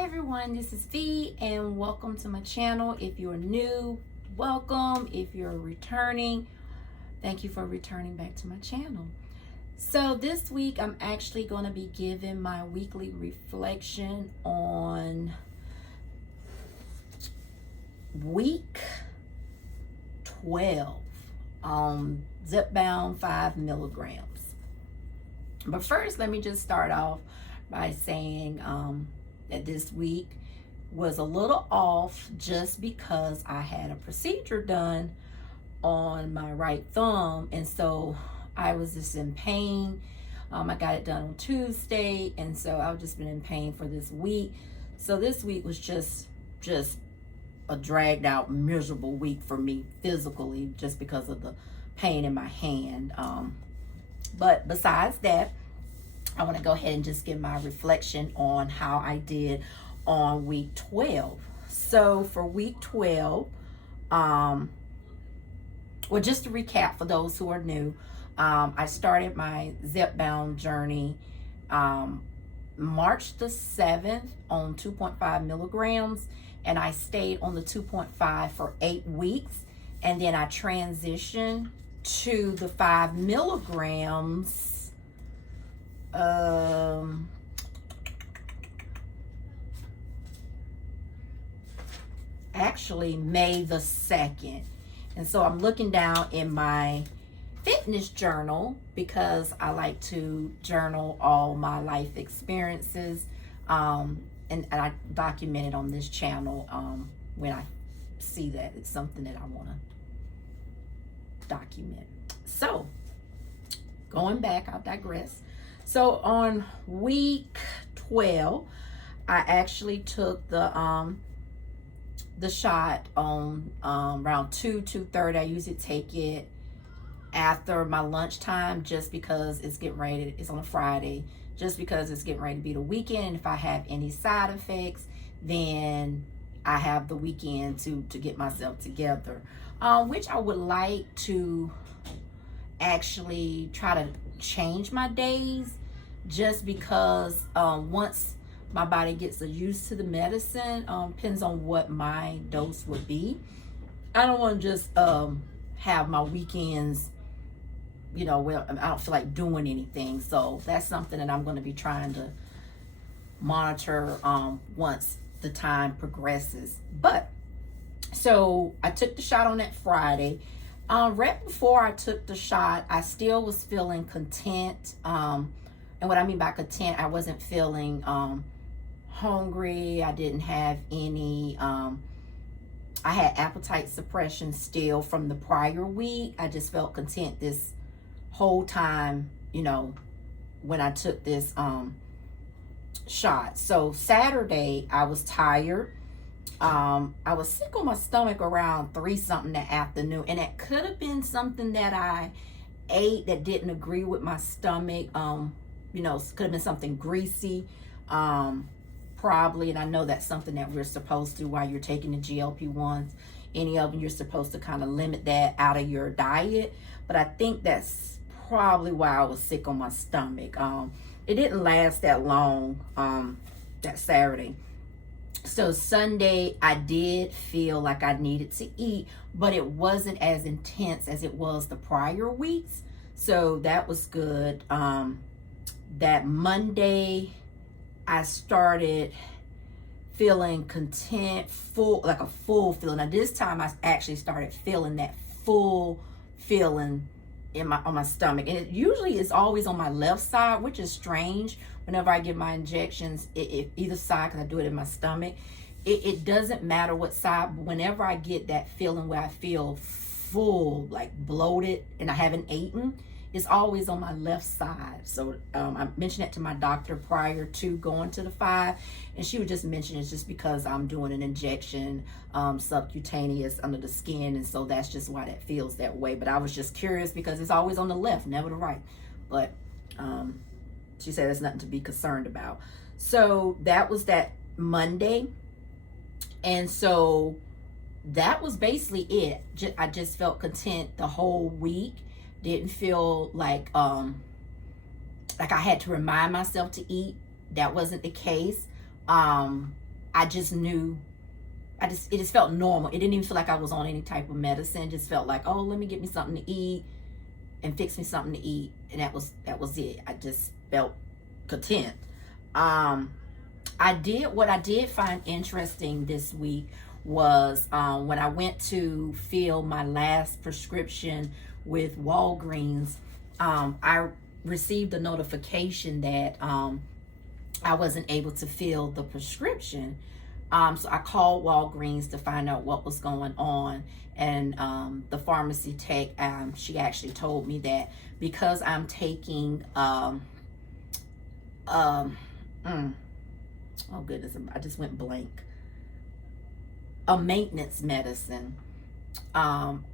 Hi everyone, this is V and welcome to my channel. If you're new, welcome. If you're returning, thank you for returning back to my channel. So this week I'm actually going to be giving my weekly reflection on week 12 on Zepbound 5 milligrams. But first, let me just start off by saying that this week was a little off just because I had a procedure done on my right thumb, and so I was just in pain. I got it done on Tuesday, and so I've just been in pain for this week. So this week was just a dragged out, miserable week for me physically, just because of the pain in my hand. But besides that, I want to go ahead and just give my reflection on how I did on week 12. So for week 12, well, just to recap for those who are new, I started my Zepbound journey March the 7th on 2.5 milligrams, and I stayed on the 2.5 for 8 weeks, and then I transitioned to the 5 milligrams actually May the 2nd. And so I'm looking down in my fitness journal because I like to journal all my life experiences, and I document it on this channel when I see that it's something that I want to document. So going back, I'll digress. So on week 12, I actually took the shot on around 2:30. I usually take it after my lunchtime just because it's getting ready. It's on a Friday, just because it's getting ready to be the weekend. And if I have any side effects, then I have the weekend to get myself together, which I would like to actually try to change my days, just because once my body gets used to the medicine, depends on what my dose would be. I don't want to just have my weekends, where I don't feel like doing anything. So that's something that I'm going to be trying to monitor once the time progresses. But so I took the shot on that Friday. Right before I took the shot, I still was feeling content. And what I mean by content, I wasn't feeling hungry. I didn't have any, I had appetite suppression still from the prior week. I just felt content this whole time, when I took this shot. So Saturday, I was tired. I was sick on my stomach around 3 something that afternoon, and it could have been something that I ate that didn't agree with my stomach. Could have been something greasy, probably. And I know that's something that we're supposed to, while you're taking the GLP-1s, any of them, you're supposed to kind of limit that out of your diet. But I think that's probably why I was sick on my stomach. It didn't last that long, that Saturday. So Sunday, I did feel like I needed to eat, but it wasn't as intense as it was the prior weeks. So that was good. That Monday, I started feeling content, full, like a full feeling. Now this time, I actually started feeling that full feeling on my stomach, and it usually is always on my left side, which is strange. Whenever I get my injections, either side, because I do it in my stomach, it doesn't matter what side, but whenever I get that feeling where I feel full, like bloated, and I haven't eaten, it's always on my left side. So I mentioned that to my doctor prior to going to the 5, and she would just mention it's just because I'm doing an injection, subcutaneous under the skin, and so that's just why that feels that way. But I was just curious because it's always on the left, never the right. But she said there's nothing to be concerned about. So that was that Monday, and so that was basically it. I just felt content the whole week. Didn't feel like I had to remind myself to eat. That wasn't the case. I just knew, it just felt normal. It didn't even feel like I was on any type of medicine. It just felt like, oh, let me get me something to eat and fix me something to eat. And that was it. I just felt content. What I did find interesting this week was when I went to fill my last prescription with Walgreens, I received a notification that I wasn't able to fill the prescription. So I called Walgreens to find out what was going on. And the pharmacy tech, she actually told me that because I'm taking, oh goodness, I just went blank. A maintenance medicine. I'm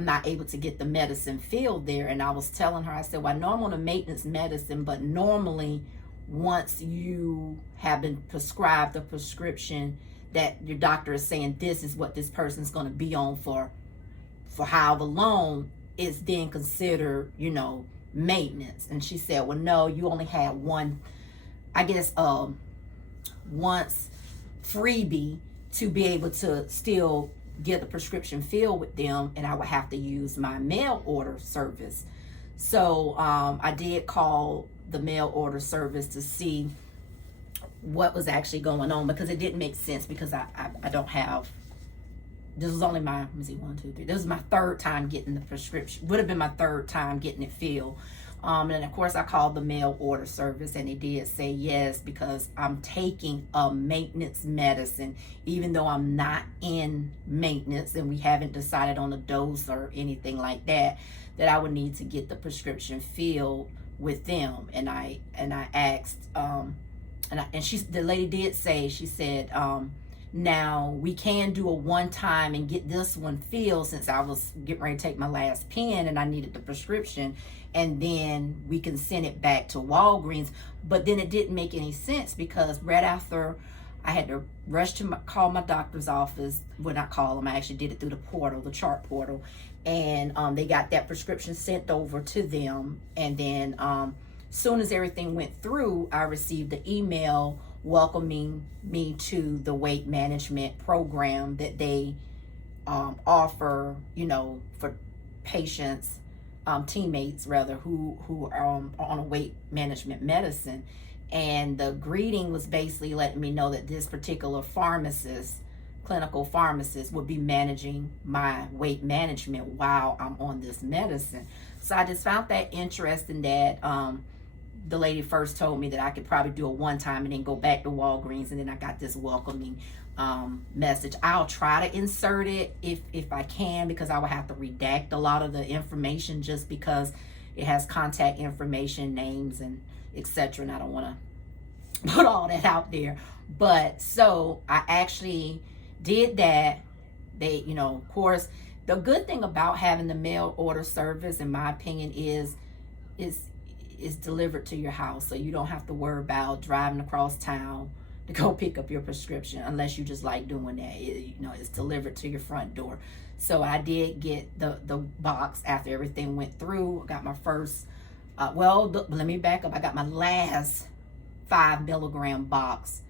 not able to get the medicine filled there. And I was telling her, I said, well, I know I'm on a maintenance medicine, but normally once you have been prescribed a prescription that your doctor is saying this is what this person's going to be on for however long, it's then considered, maintenance. And she said, well, no, you only had one, I guess, once freebie to be able to still get the prescription filled with them, and I would have to use my mail order service. So I did call the mail order service to see what was actually going on, because it didn't make sense, because I don't have, this was only my, let me see, 1, 2, 3, this was my third time getting the prescription, would have been my third time getting it filled. And of course I called the mail order service, and they did say yes, because I'm taking a maintenance medicine, even though I'm not in maintenance and we haven't decided on a dose or anything like that, that I would need to get the prescription filled with them. And I asked, the lady did say, she said, now we can do a one time and get this one filled, since I was getting ready to take my last pen and I needed the prescription, and then we can send it back to Walgreens. But then it didn't make any sense, because right after I had to rush to call my doctor's office, well, not call them, I actually did it through the portal, the chart portal, and they got that prescription sent over to them. And then soon as everything went through, I received the email welcoming me to the weight management program that they offer, for patients, teammates rather, who are on a weight management medicine. And the greeting was basically letting me know that this particular clinical pharmacist, would be managing my weight management while I'm on this medicine. So I just found that interesting that the lady first told me that I could probably do it one time and then go back to Walgreens, and then I got this welcoming message. I'll try to insert it if I can, because I will have to redact a lot of the information, just because it has contact information, names, and etc. And I don't want to put all that out there. But so I actually did that. They, of course, the good thing about having the mail order service, in my opinion, is delivered to your house, so you don't have to worry about driving across town to go pick up your prescription, unless you just like doing that. It's delivered to your front door. So I did get the box after everything went through. I got my first, let me back up. I got my last 5 milligram box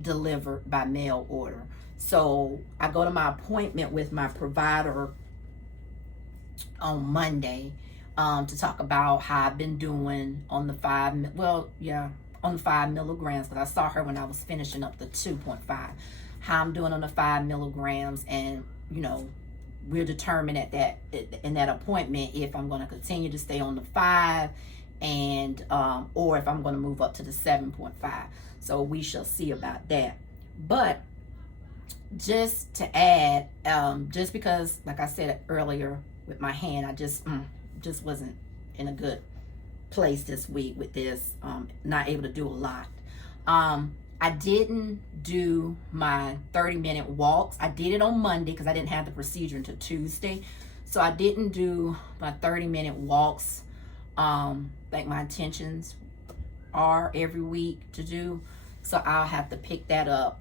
delivered by mail order. So I go to my appointment with my provider on Monday to talk about how I've been doing on the 5 milligrams, because I saw her when I was finishing up the 2.5, how I'm doing on the 5 milligrams. And we'll determine in that appointment if I'm going to continue to stay on the 5 and or if I'm going to move up to the 7.5. So we shall see about that. But just to add, just because, like I said earlier with my hand, I just wasn't in a good place this week with this, not able to do a lot. I didn't do my 30-minute walks. I did it on Monday because I didn't have the procedure until Tuesday. So I didn't do my 30-minute walks like my intentions are every week to do. So I'll have to pick that up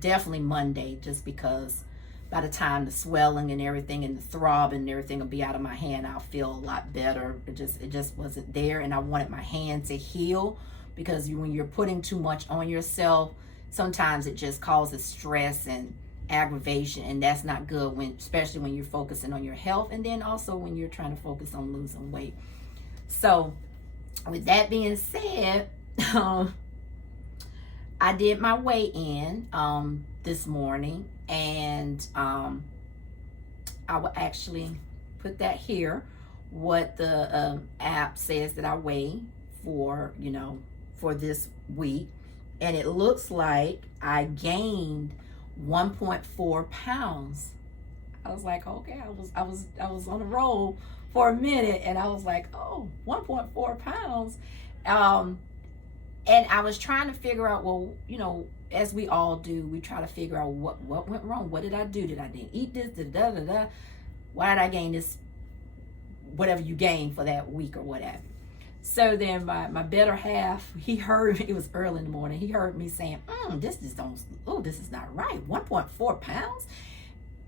definitely Monday, just because by the time the swelling and everything and the throb and everything will be out of my hand, I'll feel a lot better. It just wasn't there, and I wanted my hand to heal because when you're putting too much on yourself, sometimes it just causes stress and aggravation, and that's not good, when especially when you're focusing on your health, and then also when you're trying to focus on losing weight. So with that being said, I did my weigh-in this morning, and I will actually put that here, what the app says that I weigh for, you know, for this week. And it looks like I gained 1.4 pounds. I was like, okay, I was on a roll for a minute, and I was like, oh, 1.4 pounds. And I was trying to figure out, well, you know, as we all do, we try to figure out what went wrong. What did I do? Did I didn't eat this? Why did I gain this? Whatever you gain for that week or whatever. So then my better half, he heard me. It was early in the morning. He heard me saying, this is not right. 1.4 pounds.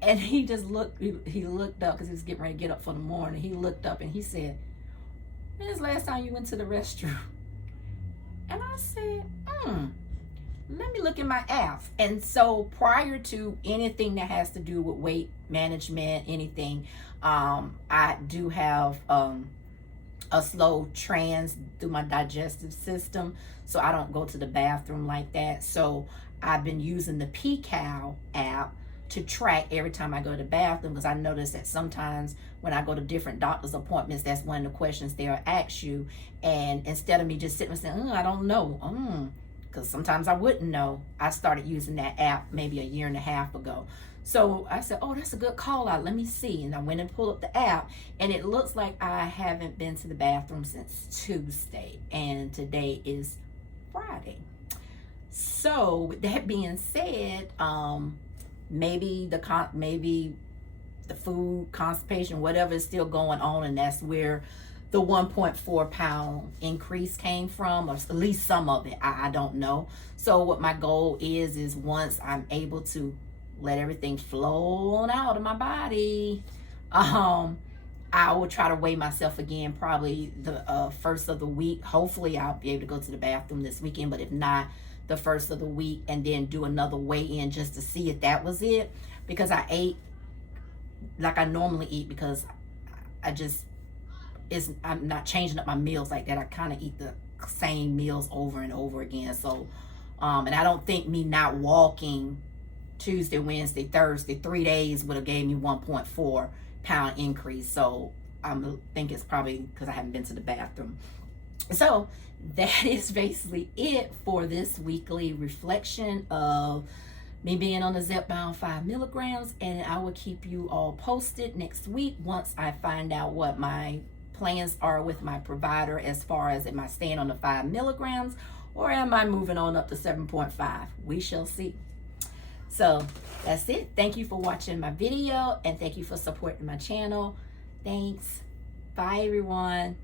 And he just looked. He looked up because he was getting ready to get up for the morning. He looked up and he said, "When's the last time you went to the restroom?" And I said, let me look in my app. And so prior to anything that has to do with weight management, anything, I do have a slow trans through my digestive system, so I don't go to the bathroom like that. So I've been using the PCAL app to track every time I go to the bathroom, because I notice that sometimes when I go to different doctor's appointments, that's one of the questions they'll ask you. And instead of me just sitting and saying, I don't know, because sometimes I wouldn't know, I started using that app maybe a year and a half ago. So I said, oh, that's a good call out. Let me see. And I went and pulled up the app, and it looks like I haven't been to the bathroom since Tuesday, and today is Friday. So with that being said, maybe the food constipation, whatever is still going on, and that's where the 1.4 pound increase came from, or at least some of it. I don't know. So what my goal is once I'm able to let everything flow on out of my body, I will try to weigh myself again probably the first of the week. Hopefully I'll be able to go to the bathroom this weekend, but if not, the first of the week, and then do another weigh-in just to see if that was it, because I ate like I normally eat, because I'm not changing up my meals like that. I kind of eat the same meals over and over again. So and I don't think me not walking Tuesday, Wednesday, Thursday, 3 days would have gave me 1.4 pound increase. So I think it's probably because I haven't been to the bathroom. So that is basically it for this weekly reflection of me being on the Zepbound 5 milligrams, and I will keep you all posted next week once I find out what my plans are with my provider, as far as am I staying on the 5 milligrams or am I moving on up to 7.5. We shall see. So that's it. Thank you for watching my video, and thank you for supporting my channel. Thanks. Bye, everyone.